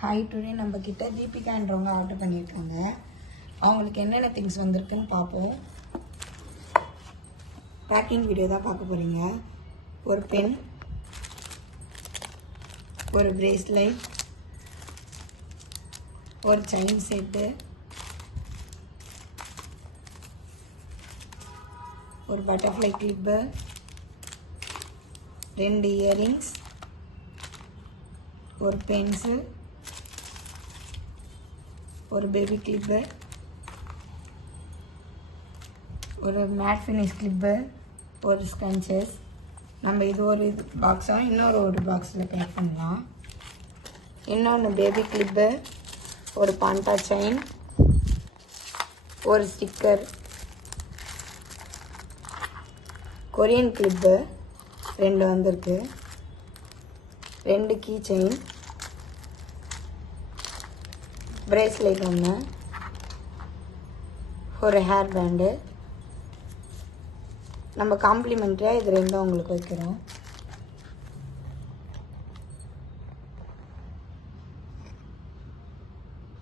Hi, today நம்ம கிட்ட தீபிகான்றவங்க order பண்ணியிருக்காங்க. அவங்களுக்கு என்னென்ன திங்ஸ் வந்திருக்குன்னு பார்ப்போம். பேக்கிங் வீடியோ தான் பார்க்க போகிறீங்க. ஒரு பென், ஒரு பிரேஸ்லைட், ஒரு செயின் செட்டு, ஒரு பட்டர்ஃப்ளை கிளிப்பு, 2 இயரிங்ஸ், ஒரு பென்சில், ஒரு பேபி கிளிப்பு, ஒரு மேட் ஃபினிஷ் கிளிப்பு, ஒரு ஸ்கன்ச்சஸ். நம்ம இது ஒரு பாக்ஸாக இன்னொரு பாக்ஸில் பேக் பண்ணலாம். இன்னொன்று பேபி கிளிப்பு, ஒரு பாண்டா செயின், ஒரு ஸ்டிக்கர், கொரியன் கிளிப்பு 2 வந்திருக்கு, 2 கீ செயின், பிரேஸ்லைட் ஒன்று, ஒரு ஹேர் பேண்டு. நம்ம காம்ப்ளிமெண்ட்ரியாக இது 2 உங்களுக்கு வைக்கிறோம்.